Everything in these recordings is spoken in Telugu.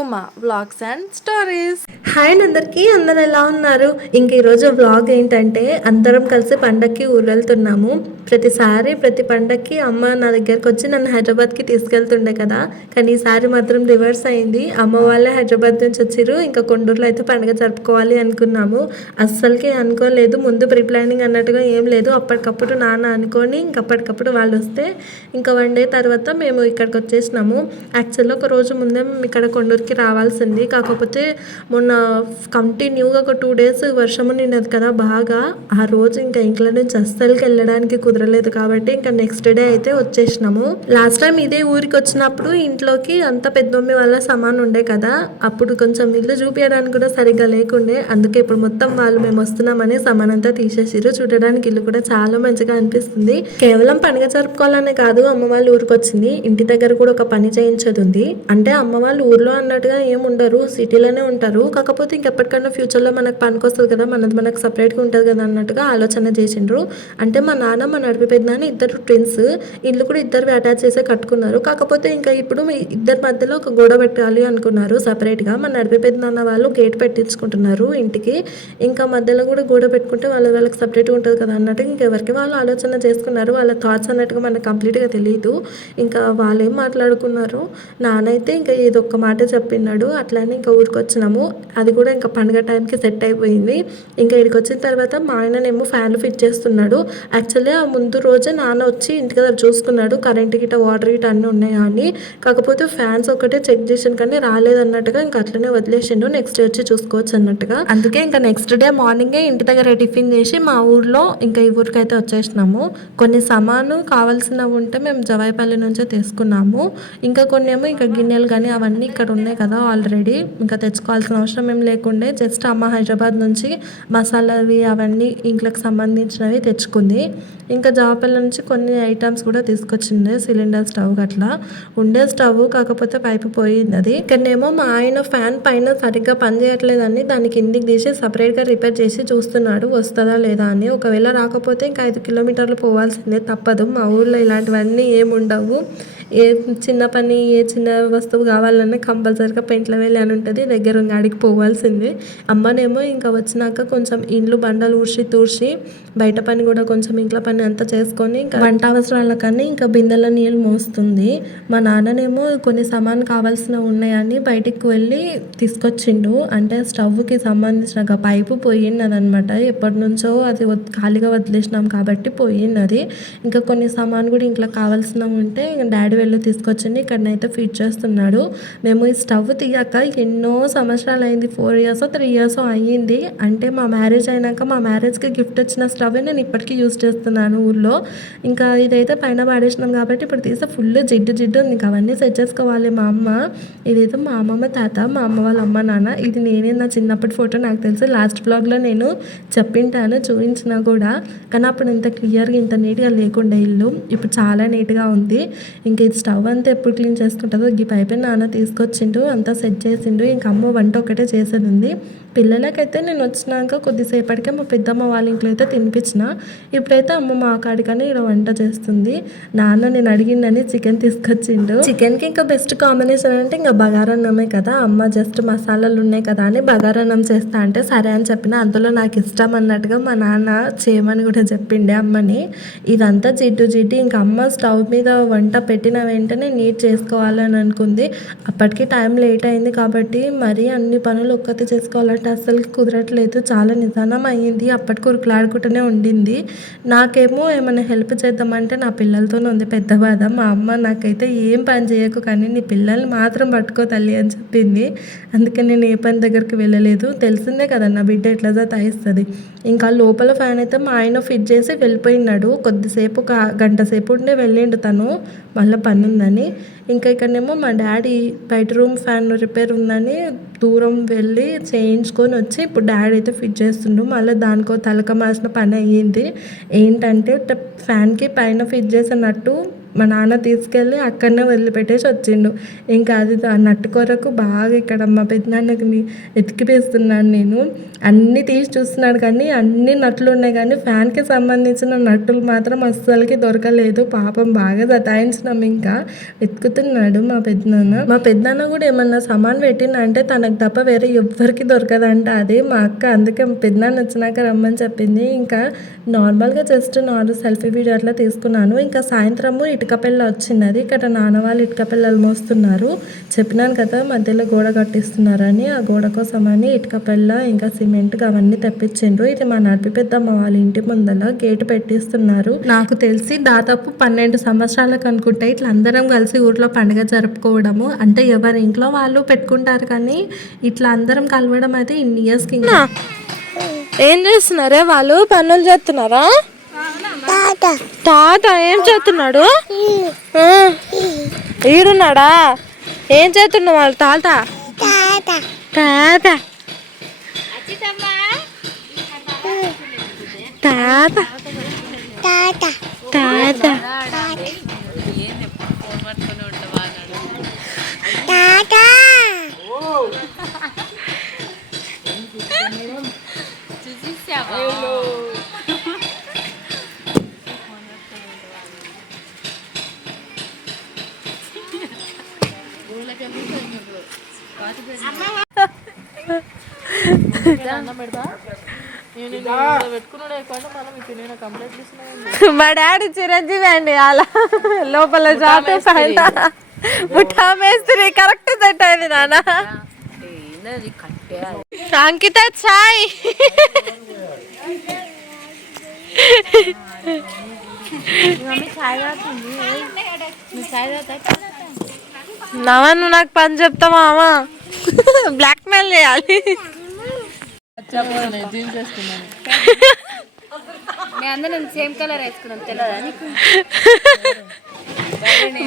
Uma blogs and stories. Hi అందరికీ అందరు ఎలా ఉన్నారు? ఇంక ఈరోజు వ్లాగ్ ఏంటంటే అందరం కలిసి పండక్కి ఊరెళ్తున్నాము. ప్రతిసారి ప్రతి పండక్కి అమ్మ నా దగ్గరకు వచ్చి నన్ను హైదరాబాద్కి తీసుకెళ్తుండే కదా. కానీ ఈసారి మాత్రం రివర్స్ అయింది. అమ్మ వాళ్ళే హైదరాబాద్ నుంచి వచ్చారు ఇంకా కొండూరులో అయితే పండుగ జరుపుకోవాలి అనుకున్నాము. అస్సలకి అనుకోలేదు. ముందు ప్రీ ప్లానింగ్ అన్నట్టుగా ఏం లేదు. అప్పటికప్పుడు నాన్న అనుకొని ఇంకప్పటికప్పుడు వాళ్ళు వస్తే ఇంకా వన్ డే తర్వాత మేము ఇక్కడికి వచ్చేసినాము. యాక్చువల్గా ఒక రోజు ముందే మేము ఇక్కడ కొండూరుకి రావాల్సింది. కాకపోతే మొన్న కంటిన్యూగా ఒక టూ డేస్ వర్షం నిన్నది కదా బాగా ఆ రోజు ఇంకా ఇంట్లో నుంచి అస్సలకి వెళ్ళడానికి కుదరలేదు కాబట్టి ఇంకా నెక్స్ట్ డే అయితే వచ్చేసినాము. లాస్ట్ టైం ఇదే ఊరికి వచ్చినప్పుడు ఇంట్లోకి అంత పెద్ద మమ్మీ వాళ్ళ సమాన్ ఉండే కదా అప్పుడు కొంచెం ఇల్లు చూపించడానికి కూడా సరిగ్గా లేకుండే అందుకే ఇప్పుడు మొత్తం వాళ్ళు మేము వస్తున్నామని సమాన్ అంతా తీసేసిరు చూడడానికి ఇల్లు కూడా చాలా మంచిగా అనిపిస్తుంది. కేవలం పండుగ జరుపుకోవాలనే కాదు అమ్మ వాళ్ళు ఊరికి వచ్చింది. ఇంటి దగ్గర కూడా ఒక పని చేయించదు ఉంది అంటే అమ్మ వాళ్ళు ఊర్లో ఉన్నట్టుగా ఏం ఉండరు. సిటీలోనే ఉంటారు. కాకపోతే ఇంకెప్పటికన్నా ఫ్యూచర్లో మనకు పనికొస్తుంది కదా. మనది మనకు సపరేట్గా ఉంటుంది కదా అన్నట్టుగా ఆలోచన చేసిండ్రు. అంటే మా నాన్న మా నడిపి పెద్దనాన్న ఇద్దరు ట్విన్స్. ఇల్లు కూడా ఇద్దరు అటాచ్ చేసే కట్టుకున్నారు. కాకపోతే ఇంకా ఇప్పుడు ఇద్దరి మధ్యలో ఒక గోడ పెట్టాలి అనుకున్నారు సపరేట్గా. మా నడిపి పెద్దనాన్న వాళ్ళు గేట్ పెట్టించుకుంటున్నారు ఇంటికి. ఇంకా మధ్యలో కూడా గోడ పెట్టుకుంటే వాళ్ళ వాళ్ళకి సపరేట్గా ఉంటుంది కదా అన్నట్టు ఇంకెవరికి వాళ్ళు ఆలోచన చేసుకున్నారు. వాళ్ళ థాట్స్ అన్నట్టుగా మనకు కంప్లీట్గా తెలియదు ఇంకా వాళ్ళు ఏం మాట్లాడుకున్నారు నానైతే ఇంకా ఇది ఒక్క మాట చెప్పినాడు అట్లానే ఇంకా ఊరికి వచ్చినాము అది కూడా ఇంకా పండుగ టైంకి సెట్ అయిపోయింది. ఇంకా ఇక్కడికి వచ్చిన తర్వాత మా ఆయననేమో ఫ్యాన్లు ఫిట్ చేస్తున్నాడు. యాక్చువల్లీ ఆ ముందు రోజే నాన్న వచ్చి ఇంటి దగ్గర చూసుకున్నాడు. కరెంట్ గిట్ట వాటర్ గిట్ట అన్నీ ఉన్నాయా అని. కాకపోతే ఫ్యాన్స్ ఒకటే చెక్ చేసాను కానీ రాలేదన్నట్టుగా ఇంకా అట్లనే వదిలేసిండు. నెక్స్ట్ డే వచ్చి చూసుకోవచ్చు అన్నట్టుగా. అందుకే ఇంకా నెక్స్ట్ డే మార్నింగే ఇంటి దగ్గర టిఫిన్ చేసి మా ఊర్లో ఇంకా ఈ ఊరికి అయితే వచ్చేసినాము. కొన్ని సామాను కావాల్సినవి ఉంటే మేము జవాయిపల్లి నుంచే తీసుకున్నాము. ఇంకా కొన్ని ఏమో ఇంకా గిన్నెలు కానీ అవన్నీ ఇక్కడ ఉన్నాయి. కదా ఆల్రెడీ ఇంకా తెచ్చుకోవాల్సిన అవసరం ఏం లేకుండే. జస్ట్ అమ్మ హైదరాబాద్ నుంచి మసాలావి అవన్నీ ఇంట్లోకి సంబంధించినవి తెచ్చుకుంది. ఇంకా జాపల్ల నుంచి కొన్ని ఐటమ్స్ కూడా తీసుకొచ్చిండే సిలిండర్ స్టవ్ అట్లా. ఉండే స్టవ్ కాకపోతే పైపు పోయింది అది. ఇక్కడనేమో మా ఆయన ఫ్యాన్ పైన సరిగ్గా పని చేయట్లేదని దాన్ని కిందికి తీసి సపరేట్గా రిపేర్ చేసి చూస్తున్నాడు. వస్తుందా లేదా అని. ఒకవేళ రాకపోతే ఇంకా ఐదు కిలోమీటర్లు పోవాల్సిందే తప్పదు. మా ఊర్లో ఇలాంటివన్నీ ఏముండవు. ఉండవు ఏ చిన్న పని ఏ చిన్న వస్తువు కావాలన్నా కంపల్సరీగా పెంట్ల వెళ్ళి అని ఉంటుంది. దగ్గర ఉన్న ఆడికి పోవాల్సిందే. అమ్మనేమో ఇంకా వచ్చినాక కొంచెం ఇండ్లు బండలు ఊడ్చి తూడ్చి బయట పని కూడా కొంచెం ఇంట్లో పని అంతా చేసుకొని ఇంకా వంట అవసరాలకని ఇంకా బిందెల నీళ్ళు మోస్తుంది. మా నాన్ననేమో కొన్ని సామాన్ కావాల్సిన ఉన్నాయని బయటికి వెళ్ళి తీసుకొచ్చిండు. అంటే స్టవ్కి సంబంధించిన పైపు పోయినది అనమాట ఎప్పటి నుంచో అది ఖాళీగా వదిలేసినాం కాబట్టి పోయినది ఇంకా కొన్ని సామాన్ కూడా ఇంట్లో కావాల్సినవి ఉంటే ఇంకా డాడీ వెళ్ళి తీసుకొచ్చింది. ఇక్కడనైతే ఫిట్ చేస్తున్నాడు. మేము ఈ స్టవ్ తీయక ఎన్నో సంవత్సరాలు అయింది ఫోర్ ఇయర్స్ త్రీ ఇయర్స్ అయ్యింది. అంటే మా మ్యారేజ్ అయినాక మా మ్యారేజ్కి గిఫ్ట్ వచ్చిన స్టవ్ నేను ఇప్పటికీ యూజ్ చేస్తున్నాను ఊళ్ళో ఇంకా ఇదైతే పైన పాడేసినాం కాబట్టి ఇప్పుడు తీస్తే ఫుల్ జిడ్డు జిడ్డు ఉంది. ఇంకా అవన్నీ సెట్ చేసుకోవాలి మా అమ్మ. ఇదైతే మా అమ్మమ్మ తాత మా అమ్మ వాళ్ళ అమ్మ నాన్న. ఇది నేనే నా చిన్నప్పటి ఫోటో నాకు తెలుసు లాస్ట్ బ్లాగ్లో నేను చెప్పింటాను చూపించినా కూడా. కానీ అప్పుడు ఇంత క్లియర్గా ఇంత నీట్గా లేకుండా ఇల్లు. ఇప్పుడు చాలా నీట్గా ఉంది. ఇంకా ఇది స్టవ్ అంతా ఎప్పుడు క్లీన్ చేసుకుంటుందో. ఈ పైపు నాన్న తీసుకొచ్చిండు అంతా సెట్ చేసిండు. ఇంకా అమ్మ వంట ఒకటే చేసేది ఉంది. పిల్లలకైతే నేను వచ్చినాక కొద్దిసేపటికే మా పెద్దమ్మ వాళ్ళ ఇంట్లో అయితే తినిపించిన. ఇప్పుడైతే అమ్మ మా కాడికనే ఇక్కడ వంట చేస్తుంది. నాన్న నేను అడిగిందని చికెన్ తీసుకొచ్చిండు. చికెన్కి ఇంకా బెస్ట్ కాంబినేషన్ అంటే ఇంకా బగారన్నమే కదా. అమ్మ జస్ట్ మసాలాలు ఉన్నాయి కదా అని బగారన్నం చేస్తా అంటే సరే అని చెప్పిన. అందులో నాకు ఇష్టం అన్నట్టుగా మా నాన్న చేయమని కూడా చెప్పిండే అమ్మని. ఇదంతా జిడ్డు జిడ్డు ఇంకా అమ్మ స్టవ్ మీద వంట పెట్టిన వెంటనే నీట్ చేసుకోవాలని అనుకుంది. అప్పటికి టైం లేట్ అయింది కాబట్టి మరీ అన్ని పనులు ఒక్కతే చేసుకోవాలంటే అస్సలు కుదరట్లేదు. చాలా నిదానం అయ్యింది. అప్పటికి ఉరుకులాడుకుంటూనే ఉండింది. నాకేమో ఏమైనా హెల్ప్ చేద్దామంటే నా పిల్లలతోనే ఉంది పెద్ద బాధ మా అమ్మ నాకైతే ఏం పని చేయకు కానీ నీ పిల్లల్ని మాత్రం పట్టుకో తల్లి అని చెప్పింది. అందుకే నేను ఏ పని దగ్గరికి వెళ్ళలేదు. తెలిసిందే కదా నా బిడ్డ ఎట్లా తాయిస్తుంది ఇంకా లోపల ఫ్యాన్ అయితే మా ఆయన ఫిట్ చేసి వెళ్ళిపోయినాడు. కొద్దిసేపు ఒక గంట సేపు ఉండే వెళ్ళిండు తను. మళ్ళీ పని ఉందని. ఇంకా ఇక్కడనేమో మా డాడీ బయట రూమ్ ఫ్యాన్ రిపేర్ ఉందని దూరం వెళ్ళి ఉంచుకొని వచ్చి ఇప్పుడు డాడీ అయితే ఫిట్ చేస్తుండు. మళ్ళీ దానికో తలక మాసిన పని అయ్యింది. ఏంటంటే ఫ్యాన్కి పైన ఫిట్ చేసినట్టు మా నాన్న తీసుకెళ్ళి అక్కడనే వదిలిపెట్టేసి వచ్చిండు. ఇంకా అది నట్టు కొరకు బాగా ఇక్కడ మా పెద్దనాన్నకి ఎతికిపిస్తున్నాను నేను. అన్నీ తీసి చూస్తున్నాడు కానీ అన్ని నట్లు ఉన్నాయి కానీ ఫ్యాన్కి సంబంధించిన నట్టులు మాత్రం అస్సలకి దొరకలేదు. పాపం బాగా సతాయించినాం ఇంకా. వెతుకుతున్నాడు మా పెద్దనాన్న. మా పెద్దనాన్న కూడా ఏమన్నా సామాన్ పెట్టినా అంటే తనకు తప్ప వేరే ఎవ్వరికి దొరకదంట. అది మా అక్క. అందుకే మా పెద్దనాన్న వచ్చినాక రమ్మని చెప్పింది. ఇంకా నార్మల్గా జస్ట్ నార్మల్ సెల్ఫీ వీడియో అట్లా తీసుకున్నాను. ఇంకా సాయంత్రము ఇటుక పిల్ల వచ్చినది ఇక్కడ నాన్న వాళ్ళు ఇటుక పిల్లలు మోస్తున్నారు. చెప్పినాను కదా మధ్యలో గోడ కట్టిస్తున్నారని. ఆ గోడ కోసమని ఇటుక పిల్ల ఇంకా సిమెంట్ అవన్నీ తెప్పించిండ్రు. ఇది మా నడిపి పెద్దమ్మ వాళ్ళ ఇంటి ముందల గేటు పెట్టిస్తున్నారు. నాకు తెలిసి దాదాపు పన్నెండు సంవత్సరాలకు అనుకుంటే ఇట్లా అందరం కలిసి ఊర్లో పండుగ జరుపుకోవడము. అంటే ఎవరి ఇంట్లో వాళ్ళు పెట్టుకుంటారు కానీ ఇట్లా అందరం కలవడం అయితే ఇన్ని ఇయర్స్కి ఏం చేస్తున్నారే వాళ్ళు? పనులు చేస్తున్నారా? తాత. ఏం చేస్తున్నాడు? ఈడున్నాడా? ఏం చేస్తున్నావు వాళ్ళు తాత. తాత. తాత. తాత. మా డాడీ చిరంజీవి అండి అలా లోపల జాత పైన ముఠా మేస్త్రి కరెక్ట్ సెట్ అయింది నాన్న. అంకిత చాయ్. చాయ్ చాయ్ తాత నవా నువ్వు నాకు పని చెప్తావా అమ్మా బ్లాక్ మెయిల్ చేయాలి అందరం సేమ్ కలర్ వేసుకున్నాం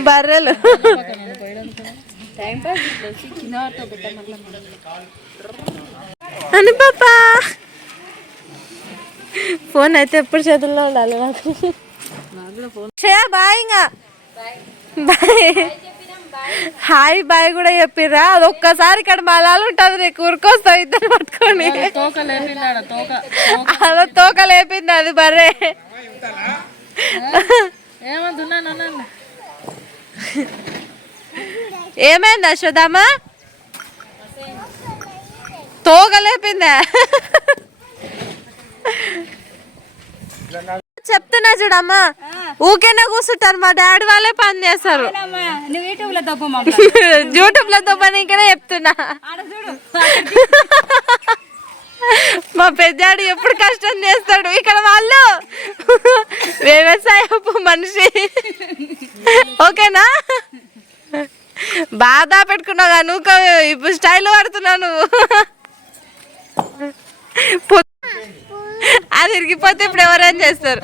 బర్రెలు. అని పాపా. ఫోన్ అయితే ఎప్పుడు చేతుల్లో ఉండాలి నాకు బాయ్ ఇంకా. బాయ్ హాయ్ బాయ్ కూడా చెప్పిర్రా. అది ఒక్కసారి ఇక్కడ మలాలు ఉంటుంది నీకు ఊరుకొస్తావు ఇద్దరు పట్టుకొని. అలా తోక లేపింది అది బర్రే. ఏమైంది అశ్వదమ్మా తోక లేపిందా? చెప్తున్నా చూడమ్మా. ఊకేనే కూర్చుంటారు మా డాడీ వాళ్ళే పని చేస్తారు. యూట్యూబ్లో లో దొబ్బనికనే చెప్తున్నా. మా పెద్దాడు ఎప్పుడు కష్టం చేస్తాడు? ఇక్కడ వాళ్ళు. వ్యవసాయపు మనిషి. ఓకేనా? బాధ పెట్టుకున్నావు నువ్వు ఇప్పుడు స్టైల్ పడుతున్నావు నువ్వు. ఇరిగిపోతే ఇప్పుడు ఎవరేం చేస్తారు?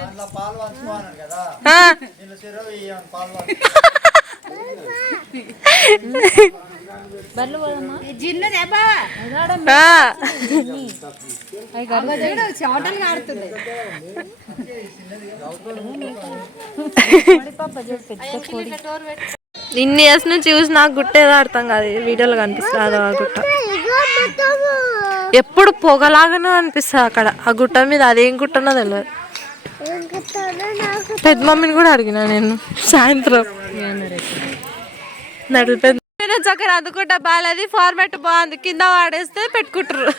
ఇన్ని ఇయర్స్ నుంచి చూసి నాకు గుట్టేదో అర్థం కాదు వీడియోలో కనిపిస్తుంది అదో ఆ గుట్ట. ఎప్పుడు పొగలాగానే అనిపిస్తుంది అక్కడ. ఆ గుట్ట మీద అదేం గుట్టనో తెలియదు పెద్ద మమ్మీని కూడా అడిగిన నేను. సాయంత్రం. నడులు పెద్ద చక్కర అందుకుంటా బాగాలేదు ఫార్మాట్ బాగుంది. కింద వాడేస్తే పెట్టుకుంటారు.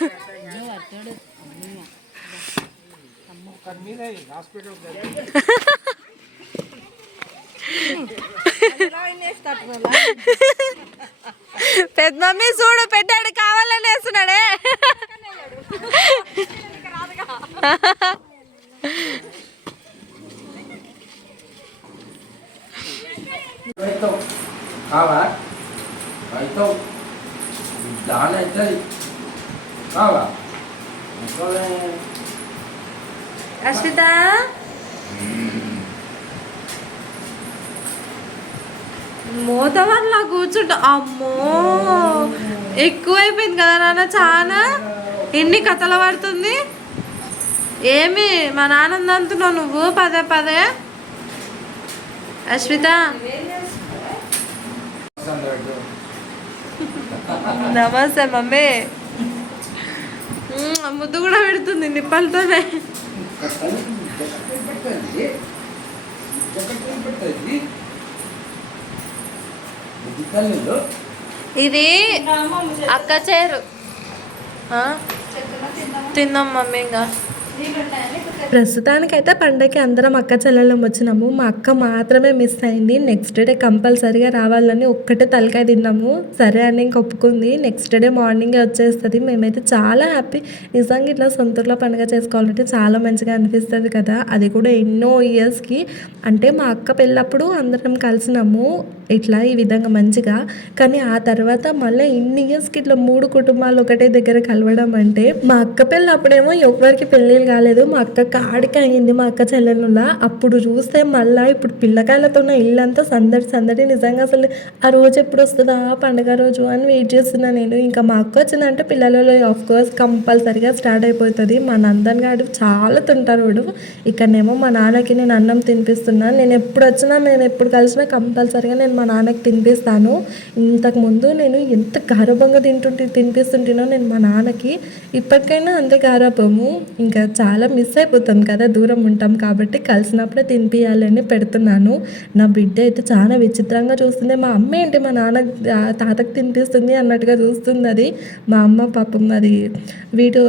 పెద్ద మమ్మీ చూడు పెట్టాడు కావాలని వేస్తున్నాడే. కావా? అవుతావు దాని అవుతుంది కావా? అశ్విత మూత వల్ల కూర్చుంటా. అమ్మో! ఎక్కువైపోయింది కదా నాన్న చాలా? ఎన్ని కథలు పడుతుంది? ఏమి మా నాన్న అంటున్నావు నువ్వు? పదే పదే. అశ్విత. నమస్తే మమ్మీ. ముద్దు కూడా పెడుతుంది నిప్పలతోనే. ఇది అక్క చేరు. తిన్నాం మమ్మీ ఇంకా. ప్రస్తుతానికైతే పండగకి అందరం అక్క చెల్లెళ్ళం వచ్చినాము. మా అక్క మాత్రమే మిస్ అయింది. నెక్స్ట్ డే కంపల్సరీగా రావాలని ఒక్కటే తలకాయ తిన్నాము. సరే అని ఇంక ఒప్పుకుంది. నెక్స్ట్ డే మార్నింగే వచ్చేస్తుంది. మేమైతే చాలా హ్యాపీ నిజంగా ఇట్లా సొంతూరులో పండుగ చేసుకోవాలంటే చాలా మంచిగా అనిపిస్తుంది కదా. అది కూడా ఎన్నో ఇయర్స్కి అంటే మా అక్క పెళ్ళప్పుడు అందరం కలిసినాము. ఇట్లా ఈ విధంగా మంచిగా. కానీ ఆ తర్వాత మళ్ళీ ఇన్ని ఇయర్స్కి ఇట్లా మూడు కుటుంబాలు ఒకటే దగ్గర కలవడం అంటే మా అక్క పెళ్ళి అప్పుడేమో ఎవరికి పెళ్ళిళ్ళు కాలేదు. మా అక్క కాడికి అయింది మా అక్క చెల్లెళ్ళ అప్పుడు చూస్తే మళ్ళీ ఇప్పుడు పిల్లకాయలతో ఉన్న ఇల్లంతా సందడి సందడి. నిజంగా అసలు ఆ రోజు ఎప్పుడు వస్తుందా? ఆ పండుగ రోజు అని వెయిట్ చేస్తున్నా నేను. ఇంకా మా అక్క వచ్చిందంటే పిల్లలలో ఆఫ్ కోర్స్ కంపల్సరీగా స్టార్ట్ అయిపోతుంది. మా నందన్ గారు చాలా తింటారు వాడు ఇక్కడనేమో మా నాన్నకి నేను అన్నం తినిపిస్తున్నాను నేను ఎప్పుడు వచ్చినా నేను ఎప్పుడు కలిసినా కంపల్సరీగా నేను మా నాన్నకి తినిపిస్తాను. ఇంతకుముందు నేను ఎంత గారభంగా తింటుంటే తినిపిస్తుంటేనో నేను మా నాన్నకి ఇప్పటికైనా అంతే గారభము. ఇంకా చాలా మిస్ అయిపోతాం కదా దూరం ఉంటాం కాబట్టి కలిసినప్పుడే తినిపించాలని పెడుతున్నాను. నా బిడ్డ అయితే చాలా విచిత్రంగా చూస్తుంది. మా అమ్మ ఏంటి మా నాన్న తాతకు తాతకి తినిపిస్తుంది అన్నట్టుగా చూస్తుంది అది మా అమ్మ పాపం అది వీడియో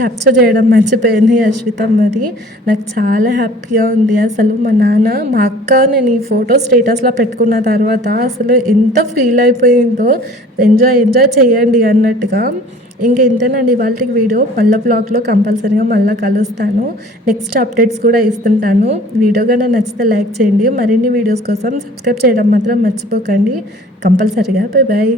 క్యాప్చర్ చేయడం మర్చిపోయింది అశ్విత మరి. నాకు చాలా హ్యాపీగా ఉంది. అసలు మా నాన్న మా అక్క నేను ఈ ఫోటో స్టేటస్లో పెట్టుకున్న తర్వాత అసలు ఎంత ఫీల్ అయిపోయిందో ఎంజాయ్ ఎంజాయ్ చేయండి అన్నట్టుగా. ఇంకా ఇంతేనండి ఇవాళ వీడియో మళ్ళీ బ్లాగ్లో కంపల్సరీగా మళ్ళీ కలుస్తాను. నెక్స్ట్ అప్డేట్స్ కూడా ఇస్తుంటాను. వీడియో కన్నా నచ్చితే లైక్ చేయండి. మరిన్ని వీడియోస్ కోసం సబ్స్క్రైబ్ చేయడం మాత్రం మర్చిపోకండి. కంపల్సరీగా బై బాయ్